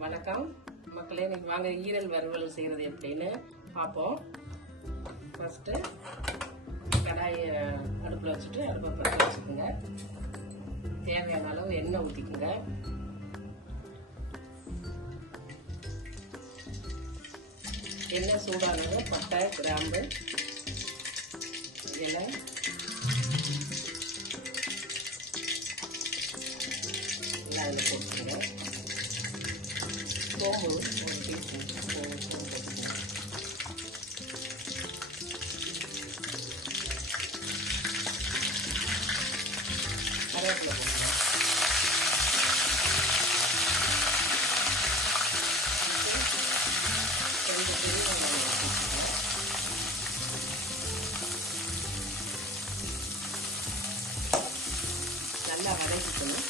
வணக்கம் மக்களே, இன்னைக்கு வாங்க ஈரல் வறுவல் செய்கிறது எப்படின்னு பார்ப்போம். ஃபஸ்ட்டு கடாயை அடுப்பில் வச்சுட்டு அடுப்பை பற்ற வச்சுக்கோங்க. தேவையான அளவு எண்ணெய் ஊற்றிக்குங்க. எண்ணெய் சூடானதும் பட்டை, கிராம்பு, இலை, எல்லாம் அதில் போட்டுக்கோங்க. சோம்பு ஒரு டீஸ்பூன் சோம்பு போட்டுக்கோங்க. கருவேப்பிலை போட்டுக்கோங்க. கொஞ்சம் பெரிய வெங்காயம் போட்டுக்கோங்க. நல்லா வதக்கிக்கணும்.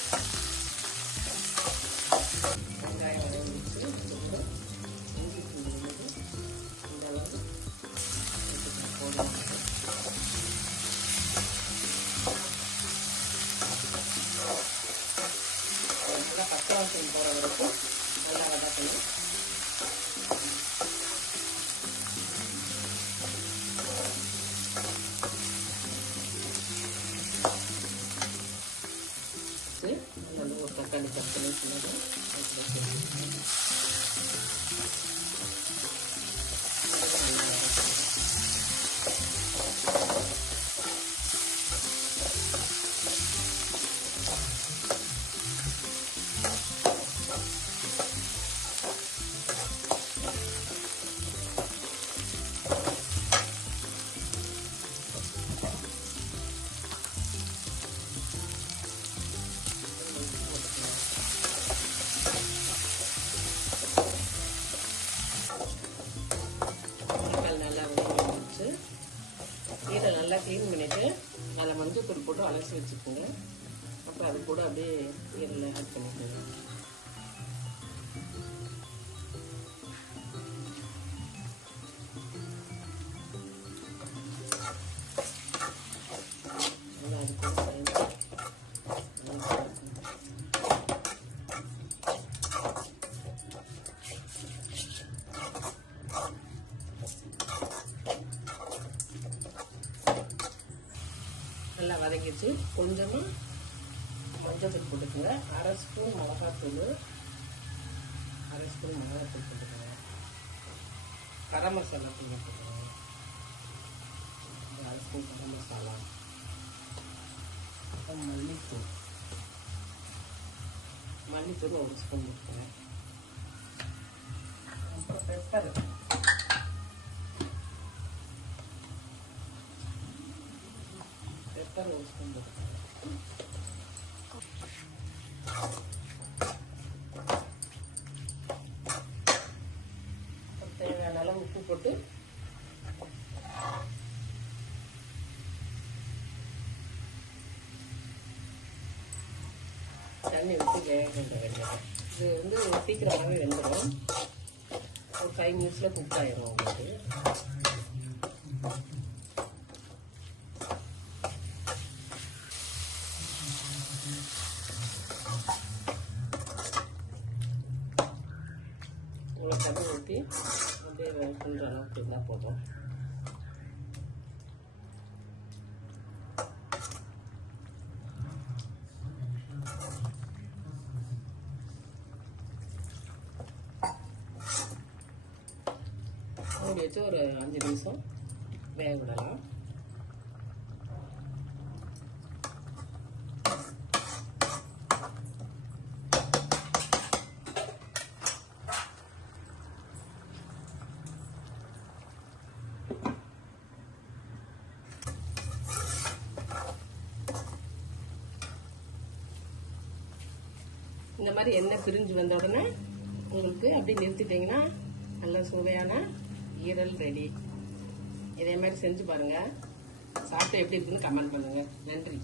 வெங்காயம் வதங்கிச்சு இஞ்சி பூண்டு இந்த அளவு போடணும். நல்லா பச்சை வாசனை போகிற வரைக்கும் நல்லா வதக்கணும். நல்ல ஒரு தக்காளி தக்காளி சொன்னது ஈரை நல்லா க்ளீன் பண்ணிவிட்டு அதில் மஞ்சள் தூள் போட்டு அலசி வச்சுக்கோங்க. அப்புறம் அது கூட அப்படியே ஈரில் ஆட் பண்ணிக்கோங்க. அது கூட நல்லா வதக்கிடுச்சு. கொஞ்சமாக மஞ்சள் தூள் போட்டுக்கோங்க. அரை ஸ்பூன் மிளகாத்தூள் போட்டுக்கோங்க. கரம் மசாலா தூள் போட்டுக்கோங்க. அரை ஸ்பூன் கரம் மசாலா, அப்புறம் மல்லித்தூள் ஒரு ஸ்பூன் போட்டுக்கோங்க. அப்புறம் பெப்பர் ஒரு ஸ்பூன் போட்டுக்கோங்க. தேவையான அளவு உப்பு போட்டு தண்ணி ஊற்றி வேக வேண்டியது. இது வந்து சீக்கிரமாகவே வெந்துடும். ஒரு 5 மினிட்ஸில் குக் ஆயிடும் உங்களுக்கு. ஒரு தண்ணி ஊற்றி அப்படியே கொஞ்சம் அளவுக்கு இருந்தால் போதும். மூடி வச்சு ஒரு 5 நிமிஷம் வேக விடலாம். இந்த மாதிரி எண்ணெய் பிரிஞ்சு வந்த உடனே உங்களுக்கு அப்படியே நிறுத்திட்டீங்கன்னா நல்ல சுவையான ஈரல் ரெடி. இதே மாதிரி செஞ்சு பாருங்கள். சாப்பிட்டு எப்படி இருக்குன்னு கமெண்ட் பண்ணுங்கள். நன்றி.